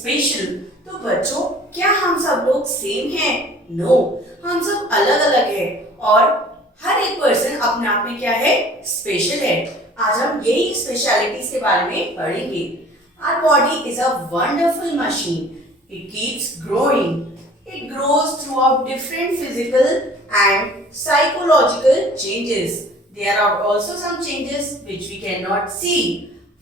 Special. तो बच्चों, क्या हम सब लोग सेम हैं? नो, हम सब अलग अलग हैं और हर एक पर्सन अपने आप में क्या है? स्पेशल है। आज हम यही स्पेशलिटीज के बारे में पढ़ेंगे। Our body is a wonderful machine. It keeps growing. It grows throughout different physical and psychological changes. There are also some changes which we cannot see.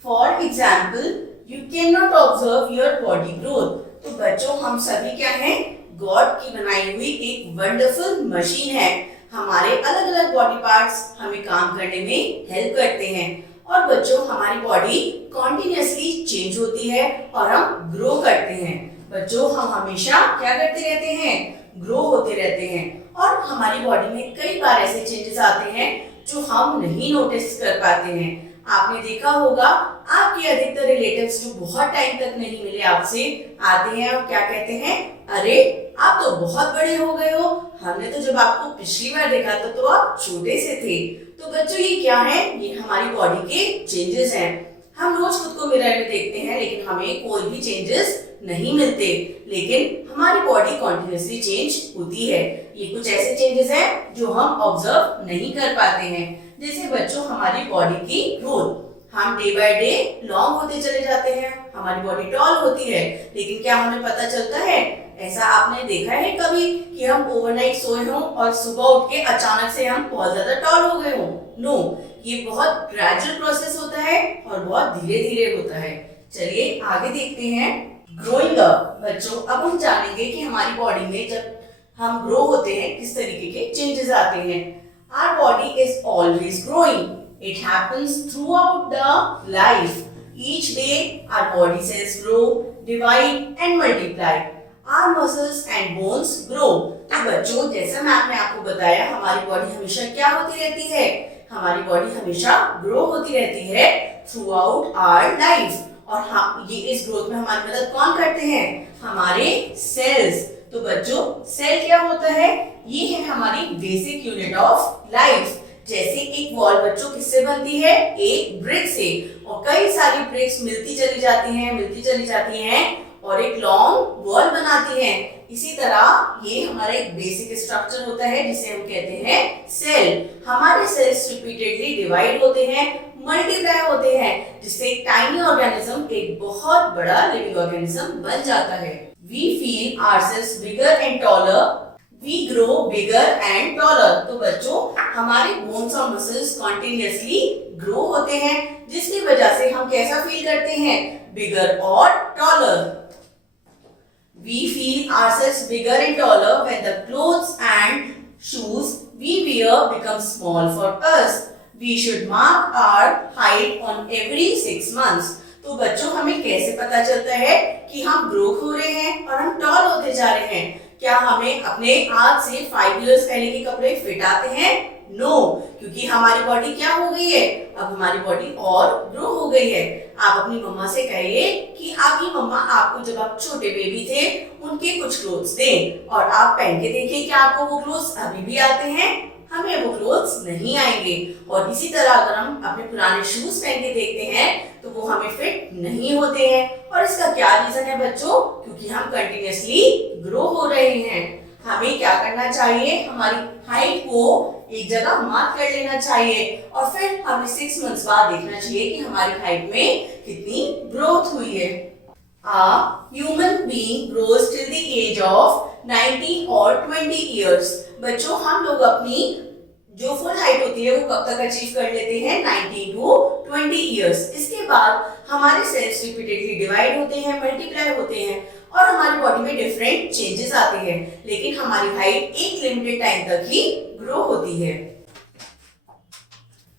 For example, you cannot observe your body growth. तो बच्चों, हम सभी क्या हैं? God की बनाई हुई एक वंडरफुल मशीन है। हमारे अलग अलग बॉडी पार्ट्स हमें काम करने में हेल्प करते हैं। और बच्चों, हमारी बॉडी कॉन्टिन्यूसली चेंज होती है और हम ग्रो करते हैं। बच्चों, हम हमेशा क्या करते रहते हैं? ग्रो होते रहते हैं। और हमारी बॉडी में कई बार ऐसे चेंजेस आते हैं जो हम नहीं नोटिस कर पाते हैं। आपने देखा होगा, आपके अधिकतर रिलेटिव्स जो बहुत टाइम तक नहीं मिले आपसे, आते हैं और क्या कहते हैं? अरे, आप तो बहुत बड़े हो गए हो, हमने तो जब आपको पिछली बार देखा था तो आप छोटे से थे। तो बच्चों, ये क्या है? ये हमारी बॉडी के चेंजेस हैं। हम रोज खुद को मिरर में देखते हैं लेकिन हमें कोई भी चेंजेस नहीं मिलते, लेकिन हमारी बॉडी कॉन्टिन्यूसली चेंज होती है। ये कुछ ऐसे चेंजेस हैं जो हम ऑब्जर्व नहीं कर पाते हैं। जैसे बच्चों, हमारी बॉडी की ग्रोथ, हम डे बाय डे लॉन्ग होते चले जाते हैं, हमारी बॉडी टॉल होती है, लेकिन क्या हमें पता चलता है? ऐसा आपने देखा है कभी कि हम ओवरनाइट सोए हों और सुबह उठ के अचानक से हम बहुत ज्यादा टॉल हो गए हों? नो, ये बहुत ग्रेजुअल प्रोसेस होता है और बहुत धीरे धीरे होता है। चलिए आगे देखते हैं। Growing up. बच्चों, अब हम जानेंगे कि हमारी बॉडी में जब हम ग्रो होते हैं किस तरीके के चेंजेस आते हैं। Our body is always growing. It happens throughout the life. Each day, our body cells grow, divide, and multiply. Our muscles and bones grow. तो बच्चों, जैसा मैंने आपको बताया, हमारी बॉडी हमेशा क्या होती रहती है? हमारी बॉडी हमेशा ग्रो होती रहती है throughout our life. और हाँ, ये इस ग्रोथ में हमारी मदद कौन करते हैं? हमारे सेल्स। तो बच्चों, सेल क्या होता है? ये है हमारी बेसिक यूनिट ऑफ लाइफ। जैसे एक वॉल बच्चों किससे बनती है? एक ब्रिक से, और कई सारी ब्रिक्स मिलती चली जाती हैं और एक लॉन्ग वॉल बनाती हैं। इसी तरह ये हमारा एक बेसिक स्ट्रक्चर होता है जिसे हम कहते हैं सेल। हमारे सेल्स रिपीटेडली डिवाइड होते हैं, मल्टीप्लाई होते हैं, जिससे एक टाइनी ऑर्गेनिज्म एक बहुत बड़ा लिविंग ऑर्गेनिज्म बन जाता है। We feel ourselves bigger and taller. We grow bigger and taller. तो बच्चों, हमारे बोन्स और मसल्स कॉन्टिन्यूसली ग्रो होते हैं, जिसकी वजह से हम कैसा फील करते हैं? बिगर और taller. We feel ourselves bigger and taller when the clothes and shoes we wear become small for us. We should mark our height on every 6 months. तो बच्चों, हमें कैसे पता चलता है कि हम ग्रो हो रहे हैं और हम टॉल होते जा रहे हैं? क्या हमें अपने आज से 5 इयर्स पहले के कपड़े फिट आते हैं? नो, क्योंकि हमारी बॉडी क्या हो गई है? अब हमारी बॉडी और ग्रो हो गई है। आप अपनी मम्मा से कहिए कि आपकी मम्मा आपको जब आप छोटे बेबी थे उनके कुछ क्लोथ्स दें, और आप पहन के देखिए कि आपको वो क्लोथ्स अभी भी आते हैं? हमें वो क्लोथ्स नहीं आएंगे। और इसी तरह अगर हम अपने पुराने शूज पहन के देखते हैं तो वो हमें फिट नहीं होते हैं। और इसका क्या रीजन है बच्चों? क्योंकि हम कंटिन्यूअसली ग्रो हो रहे हैं। हमें क्या करना चाहिए? हमारी हाइट को एक जगह मार्क कर लेना चाहिए और फिर हमें 6 मंथ्स बाद देखना चाहिए कि हमारी हाइट में कितनी ग्रोथ हुई है। A human being grows till the age of 19 or 20 years. बच्चों, हम लोग अपनी जो फुल हाइट होती है वो कब तक अचीव कर लेते हैं? 19 to 20 इयर्स। इसके बाद हमारे सेल्स रिपीटेडली डिवाइड होते हैं, मल्टीप्लाई होते हैं और हमारी बॉडी में डिफरेंट चेंजेस आते हैं, लेकिन हमारी हाइट एक लिमिटेड टाइम तक ही ग्रो होती है।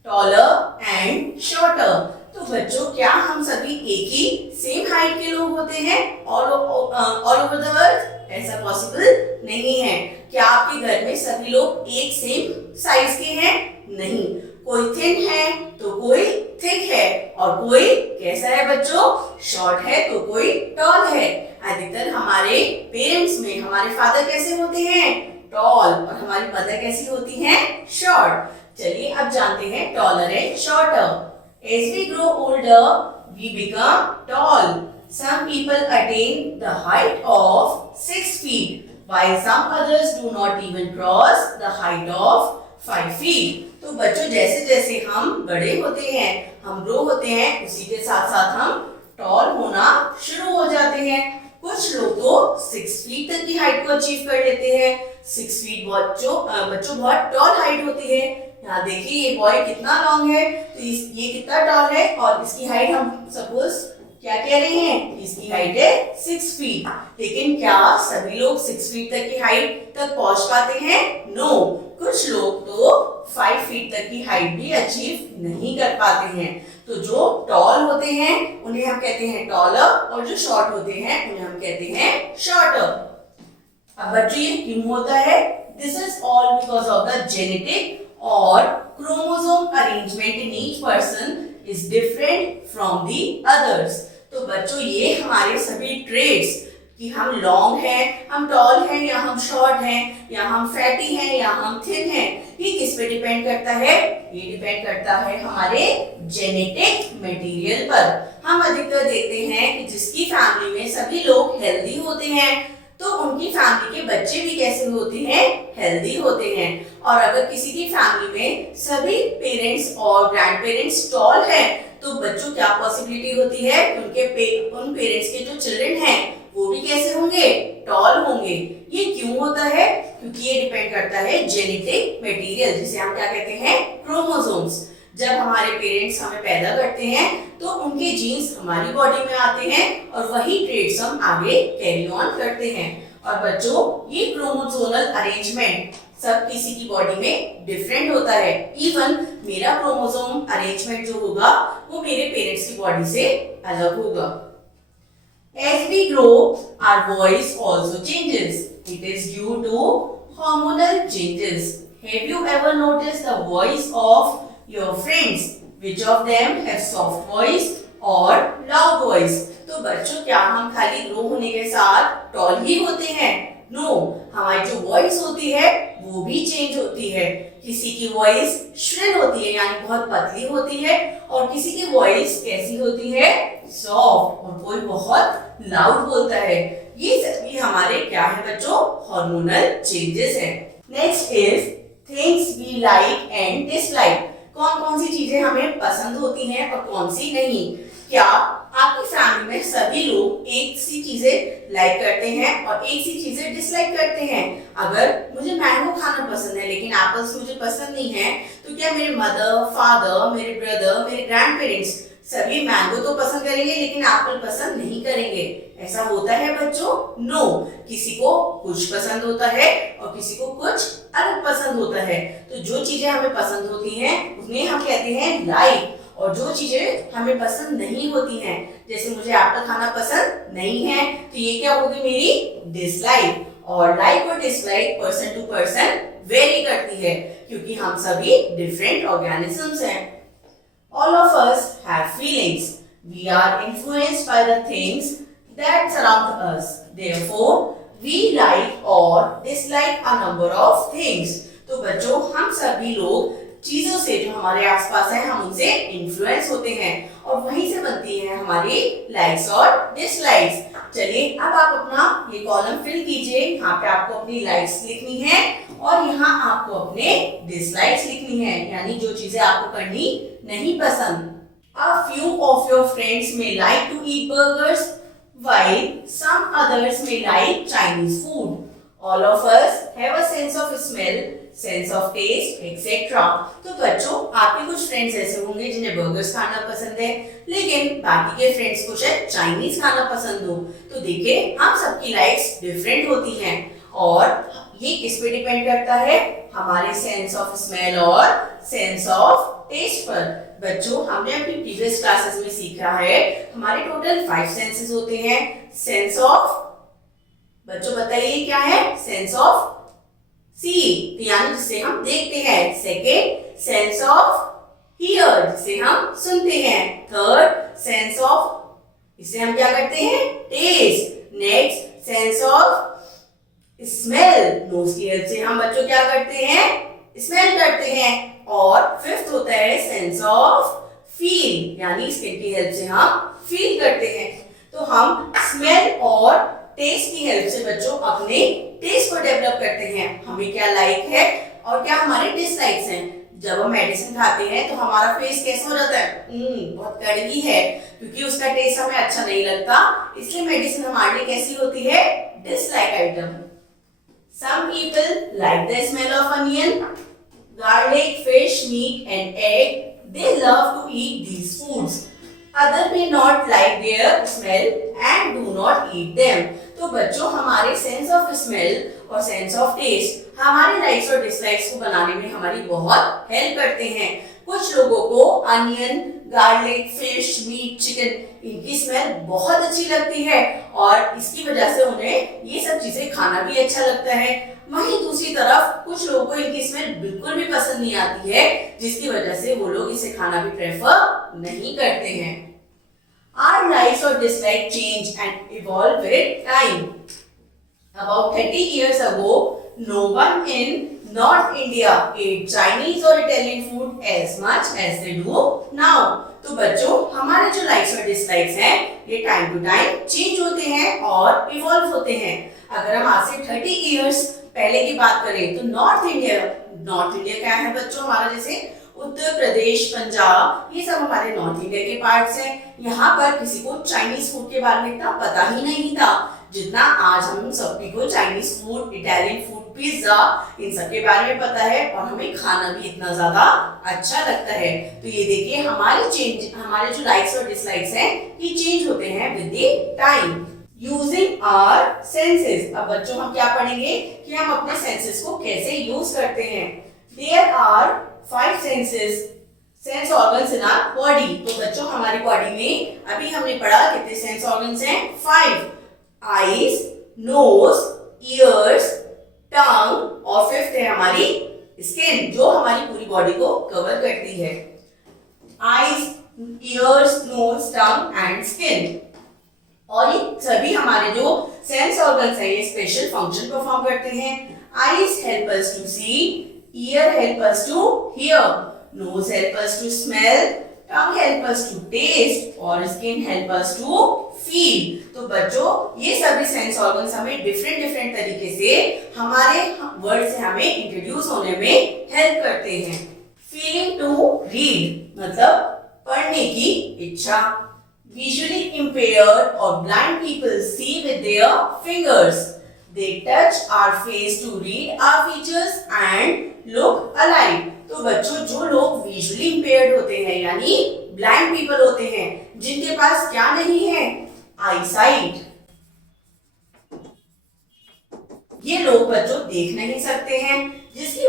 Taller and shorter. तो बच्चों, क्या हम सभी एक ही सेम हाइट के लोग होते हैं ऑल ओवर द वर्ल्ड? ऐसा पॉसिबल नहीं है। क्या आपके घर में सभी लोग एक सेम साइज के हैं? नहीं, कोई थिन है तो कोई थिक है, और कोई कैसा है बच्चों? शॉर्ट है तो कोई टॉल है। अधिकतर हमारे पेरेंट्स में हमारे फादर कैसे होते हैं? टॉल, और हमारी मदर कैसी होती हैं? शॉर्ट। चलिए अब जानते हैं taller and shorter. As we grow older, we become tall. Some people attain the height of 6 feet, while some others do not even cross the height of 5 feet. तो बच्चों जैसे जैसे हम बड़े होते हैं, हम ग्रो होते हैं, उसी के साथ साथ हम टॉल होना शुरू हो जाते हैं। कुछ लोग तो 6 फीट तक की हाइट को अचीव कर लेते हैं। 6 फीट बच्चों बहुत टॉल हाइट होती है। यहाँ देखिए ये बॉय कितना लॉन्ग है, तो ये कितना टॉल है और इसकी हाइट हम सपोज क्या कह रहे हैं, इसकी हाइट है 6 फीट। लेकिन क्या सभी लोग 6 फीट तक की हाइट तक पहुंच पाते हैं? नो, कुछ लोग तो 5 फीट तक की हाइट भी अचीव नहीं कर पाते हैं। तो जो टॉल होते हैं उन्हें हम कहते हैं टॉलर, और जो शॉर्ट होते हैं उन्हें हम कहते हैं शॉर्टर। अब बच्चों ये क्यों होता है? This is all because of the genetic और chromosome arrangement in each person is different from the others. तो बच्चों ये हमारे सभी ट्रेड्स कि हम लॉन्ग हैं, हम टॉल हैं, या हम शॉर्ट हैं, या हम फैटी हैं, या हम थिन हैं, ये किस पे डिपेंड करता है? ये डिपेंड करता है हमारे जेनेटिक मटेरियल पर। हम अधिकतर देखते हैं कि जिसकी फैमिली में सभी लोग हेल्दी होते हैं तो उनकी फैमिली के बच्चे भी कैसे होते हैं? हेल्दी होते हैं। और अगर किसी की फैमिली में सभी पेरेंट्स और ग्रैंड पेरेंट्स टॉल हैं तो बच्चों क्या पॉसिबिलिटी होती है कि उन पेरेंट्स के जो चिल्ड्रन हैं वो भी कैसे होंगे? टॉल होंगे। ये क्यों होता है? क्योंकि ये डिपेंड करता है जेनेटिक मटेरियल, जिसे हम क्या कहते हैं? क्रोमोसोम्स। जब हमारे पेरेंट्स हमें पैदा करते हैं तो उनके जीन्स हमारी बॉडी में आते हैं और वही ट्रेड्स हम आगे कैरी ऑन करते हैं। और बच्चों ये क्रोमोसोमल अरेंजमेंट सब किसी की बॉडी में डिफरेंट होता है। इवन मेरा क्रोमोसोम अरेंजमेंट जो होगा वो मेरे पेरेंट्स की बॉडी से अलग होगा। As we grow, our voice also changes. It is due to hormonal changes. Have you ever noticed the voice of your friends? Which of them have soft voice or loud voice? तो बच्चों क्या हम खाली grow होने के साथ toll ही होते हैं? नो, हमारी जो वॉइस होती है वो भी चेंज होती है। किसी की वॉइस श्रिल होती है यानी बहुत पतली होती है, और किसी की वॉइस कैसी होती है? सॉफ्ट, और कोई बहुत लाउड बोलता है। ये सभी हमारे क्या है बच्चों? हार्मोनल चेंजेस हैं। Next is things we like and dislike. कौन कौन सी चीजें हमें पसंद होती हैं और कौन सी नहीं? क्या आपकी फैमिली में सभी लोग एक सी चीजें लाइक करते हैं और एक सी चीजें डिसलाइक करते हैं? अगर मुझे मैंगो खाना पसंद है लेकिन एप्पल्स मुझे पसंद नहीं है, तो क्या मेरे मदर, फादर, मेरे ब्रदर, मेरे ग्रैंड पेरेंट्स सभी मैंगो तो पसंद करेंगे लेकिन एप्पल पसंद नहीं करेंगे? ऐसा होता है बच्चों? नो, किसी को कुछ पसंद होता है और किसी को कुछ अलग पसंद होता है। तो जो चीजें हमें पसंद होती हैं उन्हें हम कहते हैं लाइक, और जो चीजें हमें पसंद नहीं होती हैं, जैसे मुझे एप्पल खाना पसंद नहीं है, तो ये क्या होगी? मेरी डिसलाइक। और लाइक और dislike person to person vary करती है, क्योंकि हम सभी डिफरेंट ऑर्गेनिजम्स हैं। All of us have feelings. We are influenced by the things that surround us. Therefore, we like or dislike a number of things. तो बच्चों हम सभी लोग चीजों से जो हमारे आसपास है हम उनसे इन्फ्लुएंस होते हैं, और वहीं से बनती है हमारी लाइक्स और डिसलाइक्स। चलिए अब आप अपना ये कॉलम फिल कीजिए। यहाँ पे आपको अपनी लाइक्स लिखनी है और यहाँ आपको अपने डिसलाइक्स लिखनी है, यानी जो चीजें आपको करनी नहीं पसंद। A few of your friends may like to eat burgers, while some others may like Chinese food. All of us have a sense of smell, sense of taste, etc. तो बच्चों आपके कुछ फ्रेंड्स ऐसे होंगे जिन्हें बर्गर्स खाना पसंद है, लेकिन बाकी के फ्रेंड्स को शायद चाइनीज खाना पसंद हो। तो देखिए हम सबकी लाइक्स डिफरेंट होती हैं, और ये किस पे डिपेंड करता है? हमारे सेंस ऑफ स्मेल और सेंस ऑफ टेस्ट पर। बच्चों हमने अपनी प्रीवियस क्लासेस में सीखा है हमारे टोटल 5 सेंसेस होते हैं। सेंस ऑफ, बच्चों बताइए क्या है? सेंस ऑफ सी, यानी जिसे हम देखते हैं। सेकेंड सेंस ऑफ हियर, जिसे हम सुनते हैं। थर्ड सेंस ऑफ, इसे हम क्या करते हैं? Taste. Next sense of smell, nose की हेल्प से हम बच्चों क्या करते हैं? स्मेल करते हैं। और फिफ्थ होता है सेंस ऑफ फील, यानी स्किन की हेल्प से हम फील करते हैं। तो हम हम स्मेल और टेस्ट की हेल्प से बच्चों अपने टेस्ट को डेवलप करते हैं। हमें क्या लाइक है और क्या हमारे डिसलाइक्स हैं। जब हम मेडिसिन खाते हैं तो हमारा फेस कैसा हो जाता है, बहुत कड़वी है, क्योंकि उसका टेस्ट हमें अच्छा नहीं लगता, इसलिए मेडिसिन हमारे लिए कैसी होती है, dislike item. Some people like the smell of onion, garlic, fish, meat and egg. They love to eat these foods. Others may not like their smell and do not eat them. तो बच्चों हमारे sense of smell और sense of test हमारे likes और dislikes को बनाने में हमारी बहुत हेल्प करते हैं। कुछ लोगों को onion, garlic, fish, meat, chicken इनकी स्मेल बहुत अच्छी लगती है और इसकी वजह से उन्हें ये सब चीजें खाना भी अच्छा लगता है। वहीं दूसरी तरफ कुछ लोगों को इनकी स्मेल बिल्कुल भी पसंद नहीं आती है, जिसकी वजह से वो लोग इसे खाना भी प्रेफर नहीं करते हैं। Our likes or dislikes change and evolve with time. About 30 years ago, no one in North India ate Chinese or Italian food as much as they do now. तो बच्चों हमारे जो लाइक्स और डिसलाइक्स हैं ये टाइम टू टाइम चेंज होते हैं और इवॉल्व होते हैं। अगर हम आज से 30 इयर्स पहले की बात करें तो नॉर्थ इंडिया क्या है बच्चों, हमारा जैसे उत्तर प्रदेश, पंजाब, ये सब हमारे नॉर्थ इंडिया के पार्ट्स हैं। यहाँ पर किसी को चाइनीज फूड के बारे में इतना पता ही नहीं था जितना आज हम सभी को Chinese food, Italian food, pizza इन सब के बारे में पता है और हमें खाना भी इतना ज्यादा अच्छा लगता है। तो ये देखिए हमारे जो लाइक्स और डिसलाइक्स हैं ये चेंज होते हैं with the time. Using our senses. अब बच्चों हम क्या पढ़ेंगे कि हम अपने सेंसेस को कैसे यूज करते हैं। There are 5 sense organs in our body. तो बच्चों हमारी बॉडी में अभी हमने पढ़ा कितने सेंस ऑर्गन्स हैं, 5। आईज, नोज, ईयर्स, टंग और 5th है हमारी स्किन, जो हमारी पूरी बॉडी को कवर करती है। Eyes, ears, nose, tongue and skin. और ये सभी हमारे जो सेंस ऑर्गन्स हैं ये स्पेशल फंक्शन परफॉर्म करते हैं। Eyes help us to see, ear help us to hear, nose help us to smell, tongue help us to taste और skin help us to feel. तो बच्चों ये सभी सेंस ऑर्गन्स हमें डिफरेंट तरीके से हमारे वर्ड से हमें इंट्रोड्यूस होने में हेल्प करते हैं। फीलिंग टू रीड मतलब पढ़ने की इच्छा। Visually impaired or blind people see with their fingers. They touch our face to read our features and look alike. तो बच्चों जो लोग विजुअली इम्पेयर्ड होते हैं यानी ब्लाइंड पीपल होते हैं, जिनके पास क्या नहीं है, आईसाइट, ये लोग बच्चों देख नहीं सकते हैं, जिसकी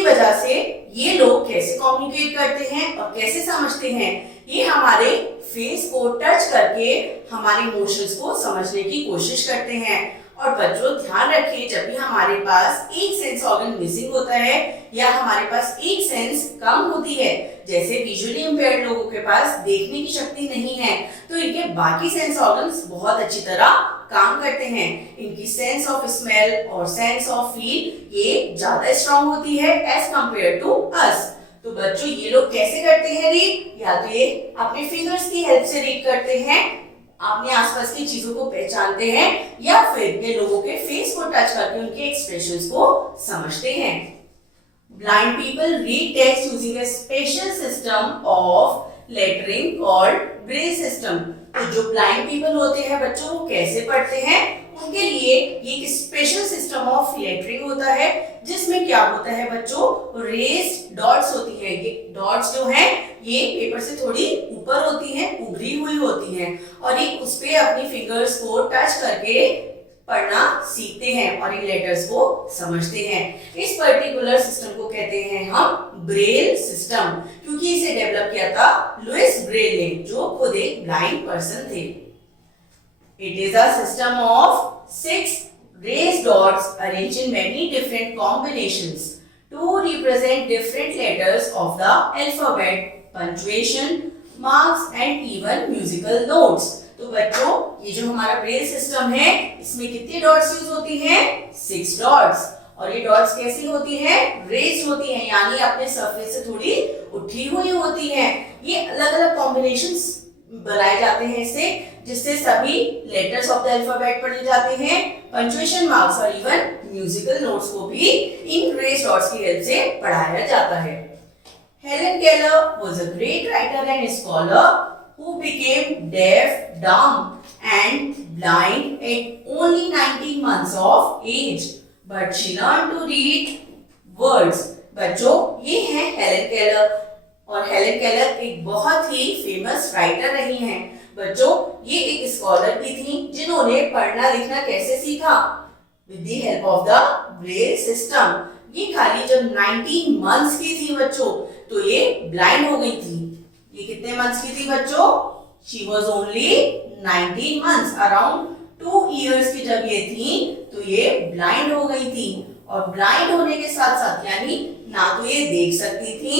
वजह से ये लोग कैसे कम्युनिकेट करते हैं और कैसे समझते हैं, ये हमारे फेस को टच करके हमारे इमोशंस को समझने की कोशिश करते हैं। और बच्चों ध्यान रखिए जब भी हमारे पास एक सेंस ऑर्गन मिसिंग होता है या हमारे पास एक सेंस कम होती है, जैसे विजुअली इंपेयर्ड लोगों के पास देखने की शक्ति नहीं है, तो इनके बाकी सेंस ऑर्गन्स बहुत अच्छी तरह काम करते हैं। इनकी सेंस ऑफ स्मेल और सेंस ऑफ फील ये ज्यादा स्ट्रांग होती है एज कंपेयर टू अस। तो बच्चों ये लोग कैसे करते हैं रीड, या तो ये अपने फिंगर्स की हेल्प से रीड करते हैं, अपने आसपास की चीजों को पहचानते हैं, या फिर ये लोगों के फेस को टच करके उनके एक्सप्रेशंस को समझते हैं। Blind people read text using a special system of lettering called Braille system. तो जो ब्लाइंड पीपल होते हैं बच्चों वो कैसे पढ़ते हैं, उनके लिए ये एक स्पेशल सिस्टम ऑफ लेटरिंग होता है, जिसमें क्या होता है बच्चों, रेस्ड डॉट्स होती है। ये डॉट्स जो हैं ये पेपर से थोड़ी ऊपर होती हैं, उभरी हुई होती हैं, और ये उस पे अपनी फिंगर्स को टच करके पढ़ना सीखते हैं और इन लेटर्स को समझते हैं। इस पर्टिकुलर सिस्टम को कहते हैं हम ब्रेल सिस्टम, क्योंकि इसे डेवलप किया था लुइस ब्रेल ने, जो खुद एक ब्लाइंड पर्सन थे। It is a system of 6 raised dots arranged in many different combinations to represent different letters of the alphabet, punctuation, marks and even musical notes. तो बच्चों ये जो हमारा ब्रेल सिस्टम है इसमें कितनी डॉट्स यूज होती हैं, 6 डॉट्स, और ये डॉट्स कैसी होती हैं, रेस्ड होती हैं, यानी अपने सरफेस से थोड़ी उठी हुई होती हैं। ये अलग अलग कॉम्बिनेशंस बनाए जाते हैं इससे, जिससे सभी लेटर्स ऑफ द अल्फाबेट पढ़े जाते हैं, पंक्चुएशन मार्क्स और इवन म्यूजिकल नोट्स को भी इन रेस डॉट्स की हेल्प से पढ़ाया जाता है। Helen Keller was a great writer and scholar who became deaf, dumb and blind at only 19 months of age, but she learned to read words. बच्चों, ये है हेलन केलर, और Helen Keller एक बहुत ही फेमस राइटर रही हैं। बच्चों, ये एक स्कॉलर भी थी जिन्होंने पढ़ना लिखना कैसे सीखा, with the help of the Braille system. ये खाली जब 19 मंथ्स की थी बच्चों, तो ये ब्लाइंड हो गई थी। ये कितने मंथ्स की थी बच्चों? She was only 19 months, around 2 years की जब ये थी तो ये ब्लाइंड हो गई थी। और ब्लाइंड होने के साथ साथ यानी ना तो ये देख सकती थी,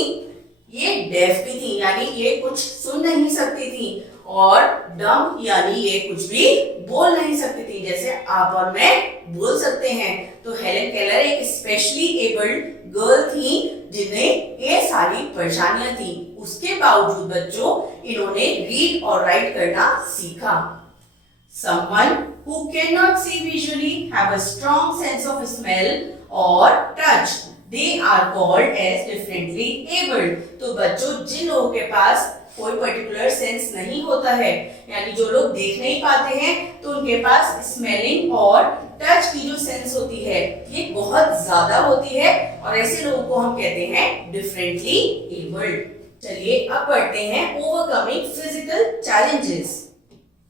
ये डेफ भी थी, यानी ये कुछ सुन नहीं सकती थी, और डम यानी ये कुछ भी बोल नहीं सकती थी, जैसे आप और मैं बोल सकते हैं। तो हेलन केलर एक स्पेशली एबल्ड गर्ल थी जिन्हें ये सारी परेशानियां थी। उसके बावजूद बच्चों इन्होंने रीड और राइट करना सीखा। Someone who cannot see visually have a strong sense of smell or touch. They are called as differently abled. तो बच्चों, जिन लोगों के पास कोई पर्टिकुलर सेंस नहीं होता है, यानी जो लोग देख नहीं पाते हैं, तो उनके पास स्मेलिंग और टच की जो सेंस होती है ये बहुत ज्यादा होती है, और ऐसे लोगों को हम कहते हैं डिफरेंटली एबल्ड। चलिए अब पढ़ते हैं overcoming physical challenges.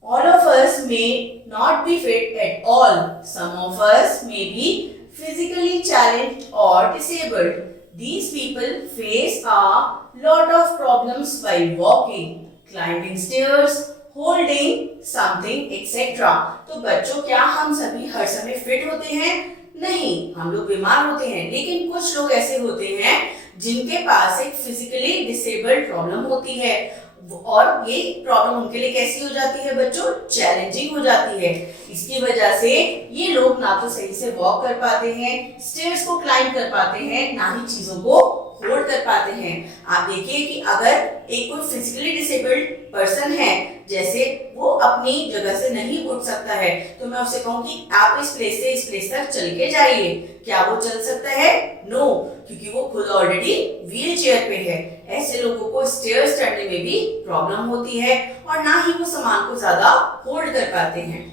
All of us may not be fit at all. Some of us may be physically challenged or disabled. These people face a lot of problems while walking, climbing stairs, holding something, etc. तो बच्चों, क्या हम सभी हर समय fit होते हैं? नहीं, हम लोग बीमार होते हैं, लेकिन कुछ लोग ऐसे होते हैं जिनके पास एक फिजिकली डिसेबल्ड प्रॉब्लम होती है, और ये प्रॉब्लम उनके लिए कैसी हो जाती है बच्चों? चैलेंजिंग हो जाती है। इसकी वजह से ये लोग ना तो सही से वॉक कर पाते हैं, स्टेयर्स को क्लाइंब कर पाते हैं, ना ही चीजों को होल्ड कर पाते हैं। आप देखिए कि अगर एक कोई फिजिकली डिसेबल्ड पर्सन है, जैसे वो अपनी जगह से नहीं उठ सकता है, तो मैं उससे कहूँ कि आप इस प्लेस से इस प्लेस तक चल के जाइए, क्या वो चल सकता है? नो, क्योंकि वो खुद ऑलरेडी व्हील चेयर पे है। ऐसे लोगों को स्टेयर्स चढ़ने में भी प्रॉब्लम होती है, और ना ही वो सामान को ज्यादा होल्ड कर पाते हैं।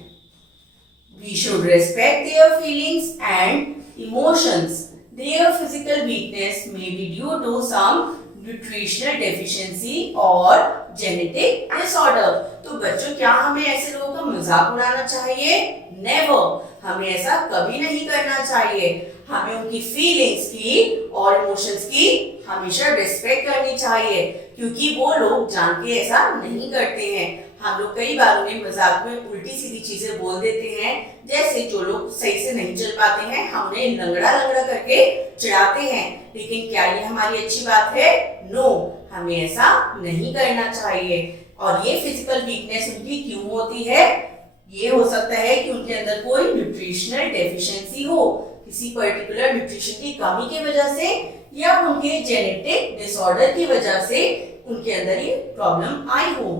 We should respect their feelings and emotions. Their physical weakness may be due to some nutritional deficiency or genetic disorder. तो बच्चों, क्या हमें ऐसे लोगों का मजाक उड़ाना चाहिए? Never. हमें ऐसा कभी नहीं करना चाहिए। हमें उनकी फीलिंग्स की और इमोशंस की हमेशा रिस्पेक्ट करनी चाहिए, क्योंकि वो लोग जान के ऐसा नहीं करते हैं। हम लोग कई बार उन्हें मजाक में उल्टी सीधी चीजें बोल देते हैं, जैसे जो लोग सही से नहीं चल पाते हैं हम उन्हें लंगड़ा लंगड़ा करके चिढ़ाते हैं, लेकिन क्या ये हमारी अच्छी बात है? नो, हमें ऐसा नहीं करना चाहिए। और ये फिजिकल वीकनेस उनकी क्यों होती है? ये हो सकता है कि उनके अंदर कोई न्यूट्रिशनल डेफिशिएंसी हो, किसी पर्टिकुलर न्यूट्रिशन की कमी की वजह से, या उनके जेनेटिक डिसऑर्डर की वजह से उनके अंदर ये प्रॉब्लम आई हो।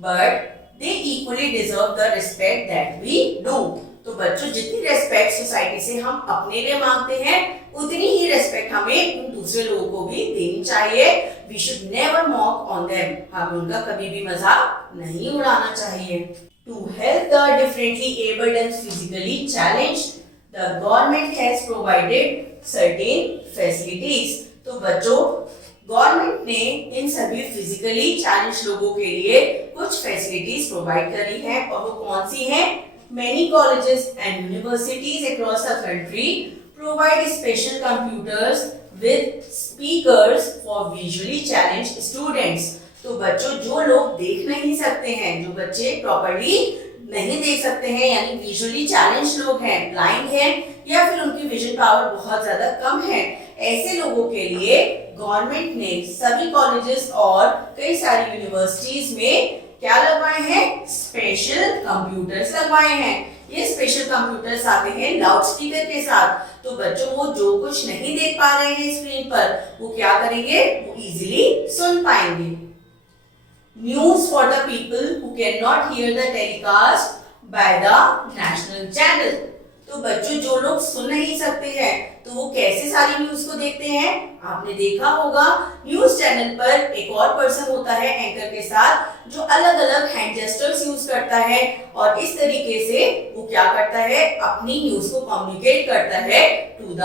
But they equally deserve the respect that we do. तो बच्चों, जितनी रेस्पेक्ट सोसाइटी से हम अपने लिए मांगते हैं, उतनी ही रेस्पेक्ट हमें उन दूसरे लोगों को भी देनी चाहिए। We should never mock on them. हमें उनका कभी भी मजाक नहीं उड़ाना चाहिए। To help the differently abled and physically challenged, the government has provided certain facilities. तो बच्चों, गवर्नमेंट ने इन सभी फिजिकली चैलेंज लोगों के लिए कुछ फैसिलिटीज प्रोवाइड करी हैं, और वो कौन सी हैं? Many colleges and universities across the country provide special computers with speakers for visually challenged students. तो बच्चों, जो लोग देख नहीं सकते हैं, जो बच्चे प्रॉपर्ली नहीं देख सकते हैं, यानी विजुअली चैलेंज लोग हैं, ब्लाइंड हैं, या फिर उनकी विजन पावर बहुत ज्यादा कम है, ऐसे लोगों के लिए गवर्नमेंट ने सभी कॉलेजेस और कई सारी यूनिवर्सिटीज में क्या लगवाए हैं? स्पेशल कंप्यूटर्स लगवाए हैं। ये स्पेशल कंप्यूटर्स आते हैं लाउड स्पीकर के साथ। तो बच्चों, वो जो कुछ नहीं देख पा रहे हैं स्क्रीन पर, वो क्या करेंगे? वो इजीली सुन पाएंगे। News for the people who can not here the telecast by the national channel. तो बच्चों जो लोग सुन नहीं सकते हैं तो वो कैसे सारी न्यूज को देखते हैं? आपने देखा होगा न्यूज चैनल पर एक और पर्सन होता है एंकर के साथ जो अलग अलग हैंड जेस्चर्स यूज करता है और इस तरीके से वो क्या करता है, अपनी न्यूज को कम्युनिकेट करता है टू द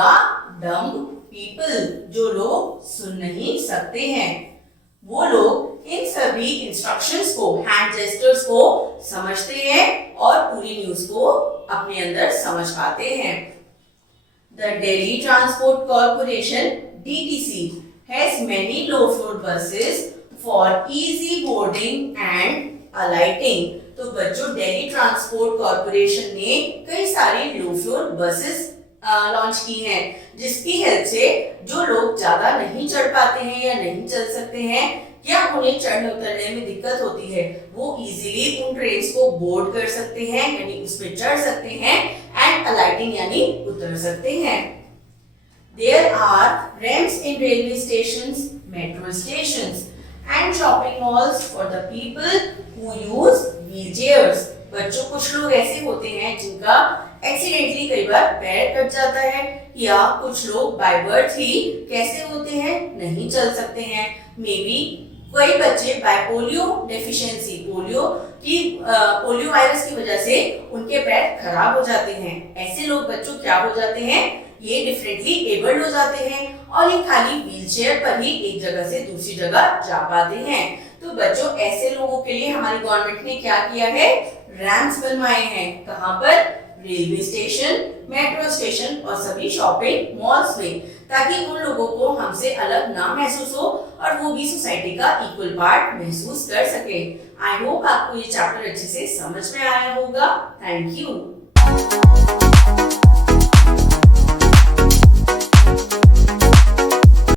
डम्ब पीपल, जो लोग सुन नहीं सकते हैं। वो लोग इन सभी इंस्ट्रक्शंस को, हैंड जेस्चर्स को समझते हैं और पूरी न्यूज को अपने अंदर समझ पाते हैं। The Delhi Transport Corporation (DTC) has many low-floor buses for easy boarding and alighting. तो बच्चों दिल्ली ट्रांसपोर्ट कॉर्पोरेशन ने कई सारी लो फ्लोर बसेस लॉन्च की हैं जिसकी हेल्प से जो लोग ज्यादा नहीं चढ़ पाते हैं या नहीं चल सकते हैं या उन्हें चढ़ने उतरने में दिक्कत होती है वो इजीली उन ट्रेन्स को बोर्ड कर सकते हैं यानी उसमें चढ़ सकते हैं एंड अलाइटिंग यानी उतर सकते हैं। There are ramps in railway stations, metro stations and shopping malls for the people who use wheelchairs. बच्चों कुछ लोग ऐसे होते हैं जिनका एक्सीडेंटली कई बार पैर कट जाता है या कुछ लोग बाय बर्थ ही कैसे होते हैं, नहीं चल सकते हैं। मे बी कई बच्चे by polio deficiency, polio virus की वजह से उनके पैर खराब हो जाते हैं। ऐसे लोग बच्चों क्या हो जाते हैं, ये डिफरेंटली एबल्ड हो जाते हैं और ये खाली व्हीलचेयर पर ही एक जगह से दूसरी जगह जा पाते हैं। तो बच्चों ऐसे लोगों के लिए हमारी गवर्नमेंट ने क्या किया है, रैंप्स बनवाए हैं। कहाँ पर? रेलवे स्टेशन, मेट्रो स्टेशन और सभी शॉपिंग मॉल्स में, ताकि उन लोगों को हमसे अलग ना महसूस हो और वो भी सोसाइटी का इक्वल पार्ट महसूस कर सके। आई होप आपको ये चैप्टर अच्छे से समझ में आया होगा। Thank you.